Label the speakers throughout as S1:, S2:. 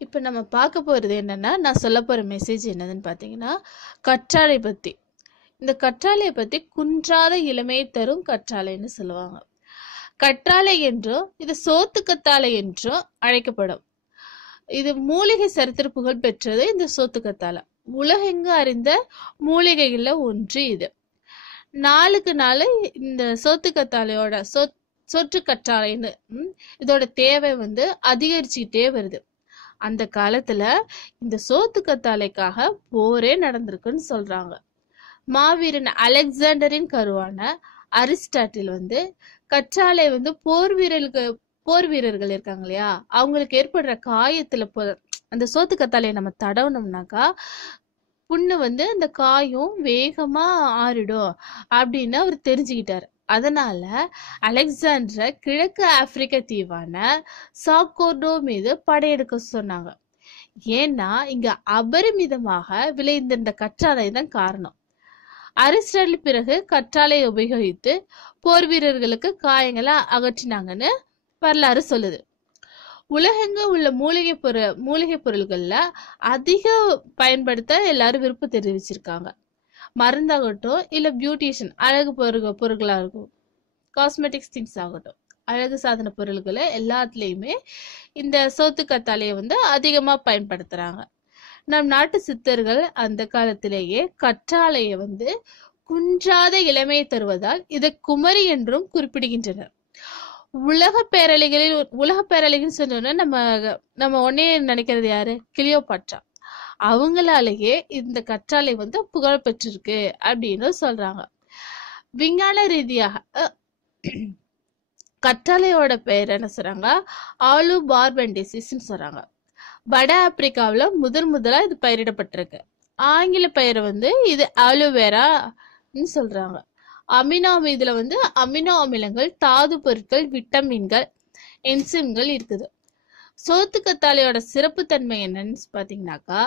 S1: இப்போ நம்ம பார்க்க போகிறது என்னன்னா, நான் சொல்லப் போகிற மெசேஜ் என்னதுன்னு பார்த்தீங்கன்னா, கற்றாழை பற்றி இந்த கற்றாழையை பற்றி குன்றாத இளமையை தரும் கற்றாழைன்னு சொல்லுவாங்க. கற்றாழை என்றும், இது சோத்து கத்தாழை என்றும் அழைக்கப்படும். இது மூலிகை சரித்திர புகழ் பெற்றது இந்த சோத்து கத்தாழை. உலகெங்கு அறிந்த மூலிகைகளில் ஒன்று இது. நாளுக்கு நாள் இந்த சோத்து கத்தாழையோட சொத் சொற்று கற்றாழைன்னு இதோட தேவை வந்து அதிகரிச்சுக்கிட்டே வருது. அந்த காலத்துல இந்த சோத்து கத்தாழைக்காக போரே நடந்திருக்குன்னு சொல்றாங்க. மாவீரன் அலெக்சாண்டரின் கருவான அரிஸ்டாட்டில் வந்து கற்றாழை வந்து போர் வீரர்களுக்கு போர் வீரர்கள் இருக்காங்க இல்லையா அவங்களுக்கு ஏற்படுற காயத்துல போ அந்த சோத்து கத்தாழையை நம்ம தடவணும்னாக்கா புண்ணு வந்து அந்த காயம் வேகமா ஆறிடும் அப்படின்னு அவர் தெரிஞ்சுக்கிட்டாரு அதனால அலெக்சாண்டர் கிழக்கு ஆப்பிரிக்க தீவான சாக்கோர்டோ மீது படையெடுக்க சொன்னாங்க. ஏன்னா இங்க அபரிமிதமாக விளைந்திருந்த கற்றாழை தான் காரணம். அரிஸ்டல் பிறகு கற்றாழையை உபயோகித்து போர் வீரர்களுக்கு காயங்களை அகற்றினாங்கன்னு வரலாறு சொல்லுது. உலகெங்கும் உள்ள மூலிகை பொருள் மூலிகை பொருள்கள்ல அதிக பயன்படுத்த எல்லாரும் விருப்பம் தெரிவிச்சிருக்காங்க. மருந்தாகட்டும் இல்லை பியூட்டிஷியன் அழகு பொருள் பொருட்களாக இருக்கும். காஸ்மெட்டிக்ஸ் திங்ஸ் ஆகட்டும். அழகு சாதன பொருள்களை எல்லாத்துலேயுமே இந்த சோத்துக்கத்தாலையை வந்து அதிகமா பயன்படுத்துறாங்க. நம் நாட்டு சித்தர்கள் அந்த காலத்திலேயே கற்றாழையை வந்து குன்றாத இளமையை தருவதால் இதை குமரி என்றும் குறிப்பிடுகின்றனர். உலக பேரலைகளில் உலக பேரலைகள் சொன்னோன்னா நம்ம நம்ம உடனே நினைக்கிறது யாரு? கிளியோபாட்ரா. அவங்களாலேயே இந்த கற்றாழை வந்து புகழ் பெற்றிருக்கு அப்படின்னு சொல்றாங்க. விஞ்ஞான ரீதியாக அஹ், கற்றாழையோட பெயர் என்ன சொல்றாங்க? ஆலு பார்பன்டிசிஸ்ன்னு சொல்றாங்க. வட ஆப்பிரிக்காவில் முதன் முதலாக இது பயிரிடப்பட்டிருக்கு. ஆங்கில பெயரை வந்து இது ஆலோவேரான்னு சொல்றாங்க. அமினோ இதுல வந்து அமினோ அமிலங்கள் தாது பொருட்கள் விட்டமின்கள் என்சிம்கள் இருக்குது. சோத்து கத்தாழையோட சிறப்புத்தன்மை என்னன்னு பார்த்தீங்கன்னாக்கா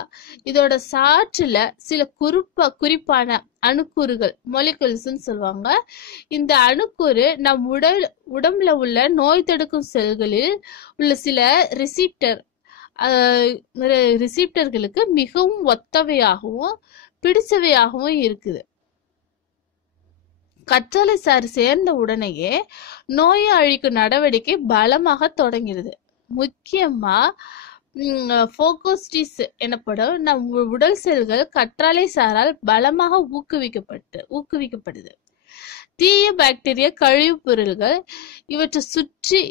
S1: இதோட சாற்றில் சில குறிப்பா குறிப்பான அணுக்கூறுகள் மொலிகுல்ஸ்ன்னு சொல்லுவாங்க. இந்த அணுக்கூறு நம் உடல் உடம்புல உள்ள நோய் தடுக்கும் செல்களில் உள்ள சில ரிசிப்டர் ரிசிப்டர்களுக்கு மிகவும் ஒத்தவையாகவும் பிடிச்சவையாகவும் இருக்குது. கற்றாழை சாறு சேர்ந்த உடனேயே நோயை அழிக்கும் நடவடிக்கை பலமாக தொடங்கிடுது முக்கியமா போகோஸ்டிஸ் எனப்படும் நம் உடல் செல்கள் கற்றாழை சாரால் பலமாக ஊக்குவிக்கப்பட்டு ஊக்குவிக்கப்படுது. தீய பாக்டீரியா கழிவுப் பொருள்கள் இவற்றை சுற்றி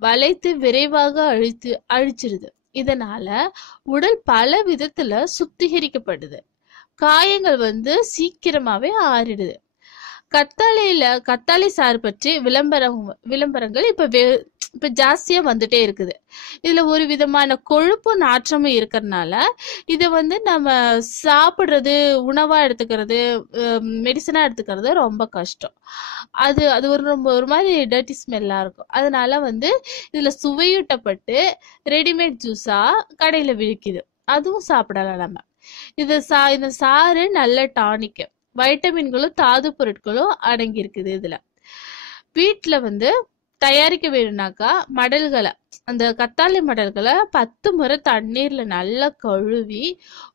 S1: வளைத்து விரைவாக அழித்து அழிச்சிடுது இதனால உடல் பல விதத்துல சுத்திகரிக்கப்படுது. காயங்கள் வந்து சீக்கிரமாவே ஆறிடுது. கத்தாழையில கத்தாழை சாறு பற்றி விளம்பரம் விளம்பரங்கள் இப்ப இப்ப ஜாஸ்தியா வந்துட்டே இருக்குது. இதுல ஒரு விதமான கொழுப்பு நாற்றமும் இருக்கிறதுனால இதை வந்து நம்ம சாப்பிடுறது உணவா எடுத்துக்கிறது மெடிசனா எடுத்துக்கிறது ரொம்ப கஷ்டம். அது அது ஒரு ரொம்ப ஒரு மாதிரி டர்ட்டி ஸ்மெல்லா இருக்கும். அதனால வந்து இதுல சுவையூட்டப்பட்டு ரெடிமேட் ஜூஸா கடையில விற்கிது. அதுவும் சாப்பிடலாம் நம்ம. இது சா இந்த சாறு நல்ல டானிக் வைட்டமின்களும் தாது பொருட்களும் அடங்கியிருக்குது இதில். இதுல வந்து தயாரிக்க வேணும்னாக்கா மடல்களை அந்த கத்தாழை மடல்களை பத்து முறை தண்ணீர்ல நல்லா கழுவி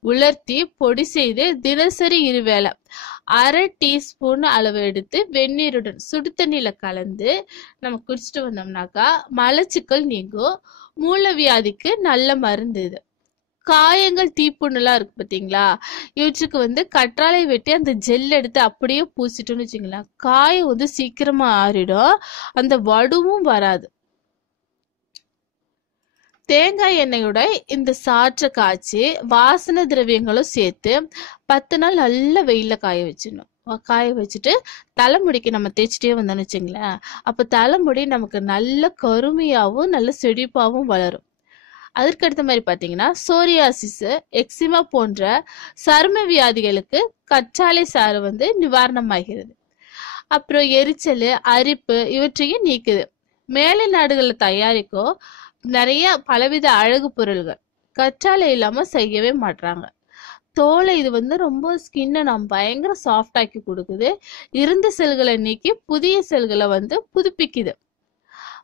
S1: உலர்த்தி பொடி செய்து தினசரி இருவேளை அரை டீஸ்பூன் அளவு எடுத்து வெந்நீருடன் சுடு தண்ணியில கலந்து நம்ம குடிச்சிட்டு வந்தோம்னாக்கா மலச்சிக்கல் நீங்கும். மூலவியாதிக்கு நல்ல மருந்து இது. காயங்கள் தீப்புண்ணுலாம் இருக்கு பார்த்தீங்களா இவற்றுக்கு வந்து கற்றாழை வெட்டி அந்த ஜெல் எடுத்து அப்படியே பூசிட்டோம்னு வச்சுங்களேன் காயம் வந்து சீக்கிரமா ஆறிடும். அந்த வடுவும் வராது. தேங்காய் எண்ணெயோட இந்த சாற்றை காய்ச்சி வாசனை திரவியங்களும் சேர்த்து பத்து நாள் நல்ல வெயிலில் காய வச்சிடணும். காய வச்சுட்டு தலைமுடிக்கு நம்ம தேய்ச்சிட்டே வந்தோம்னு வச்சுங்களேன் அப்போ தலைமுடி நமக்கு நல்ல கருமையாகவும் நல்ல செழிப்பாகவும் வளரும். அதற்கு அடுத்த மாதிரி பார்த்தீங்கன்னா சோரியாசிஸு எக்ஸிமா போன்ற சரும வியாதிகளுக்கு கற்றாழை சாறு வந்து நிவாரணமாகிறது. அப்புறம் எரிச்சல் அரிப்பு இவற்றையும் நீக்குது. மேலை நாடுகளில் தயாரிக்கும் நிறைய பலவித அழகு பொருள்கள் கற்றாழை இல்லாமல் செய்யவே மாட்றாங்க. தோலை இது வந்து ரொம்ப ஸ்கின்னை நம்ம பயங்கர சாஃப்டாக்கி கொடுக்குது. இருந்த செல்களை நீக்கி புதிய செல்களை வந்து புதுப்பிக்குது.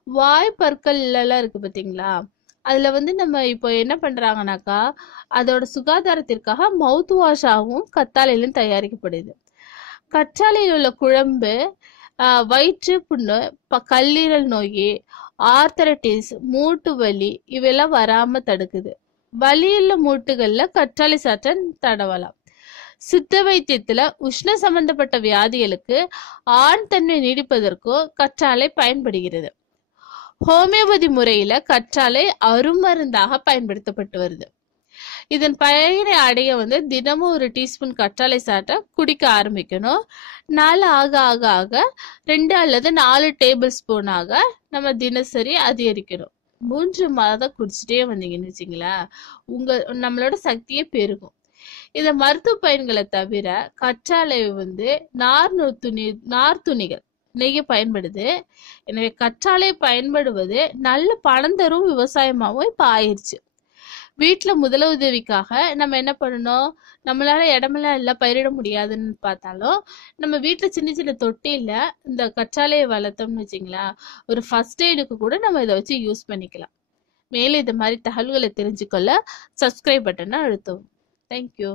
S1: வாய் பற்கள் எல்லாம் இருக்கு அதுல வந்து நம்ம இப்போ என்ன பண்றாங்கனாக்கா அதோட சுகாதாரத்திற்காக மவுத் வாஷாகவும் கத்தாழையிலும் தயாரிக்கப்படுது. கற்றாழையில் உள்ள குழம்பு வயிற்று புண்ணு ப- கல்லீரல் நோய் ஆர்த்தரட்டிஸ் மூட்டு வலி இவையெல்லாம் வராம தடுக்குது. வலியுள்ள மூட்டுகள்ல கற்றாழை சாற்றை தடவலாம். சித்த வைத்தியத்துல உஷ்ண சம்பந்தப்பட்ட வியாதிகளுக்கு ஆண் தன்மை நீடிப்பதற்கும் கற்றாழை பயன்படுகிறது. ஹோமியோபதி முறையில கற்றாழை அருமருந்தாக பயன்படுத்தப்பட்டு வருது. இதன் பயனை அடைய வந்து தினமும் ஒரு டீஸ்பூன் கற்றாழை சாட்டை குடிக்க ஆரம்பிக்கணும். நாள் ஆக ஆக ஆக ரெண்டு அல்லது நாலு டேபிள் ஸ்பூனாக நம்ம தினசரி அதிகரிக்கணும். மூன்று மாதம் குடிச்சிட்டே வந்தீங்கன்னு வச்சுங்களேன் உங்க நம்மளோட சக்தியே பெருகும். இந்த மருத்துவ பயன்களை தவிர கற்றாழை வந்து நார் துணி நார் துணிகள் நெய்ய பயன்படுது. எனவே கற்றாழை பயன்படுவது நல்ல பணம் தரும் விவசாயமாகவும் இப்போ ஆயிடுச்சு வீட்டில் முதலுதவிக்காக நம்ம என்ன பண்ணணும்? நம்மளால இடமெல்லாம் எல்லாம் பயிரிட முடியாதுன்னு பார்த்தாலும் நம்ம வீட்டில் சின்ன சின்ன தொட்டியில் இந்த கற்றாழையை வளர்த்தோம்னு வச்சுங்களேன் ஒரு ஃபர்ஸ்ட் எய்டுக்கு கூட நம்ம இதை வச்சு யூஸ் பண்ணிக்கலாம். மேலும் இது மாதிரி தகவல்களை தெரிஞ்சுக்கொள்ள சப்ஸ்கிரைப் பட்டனை அழுத்தவும். தேங்க்யூ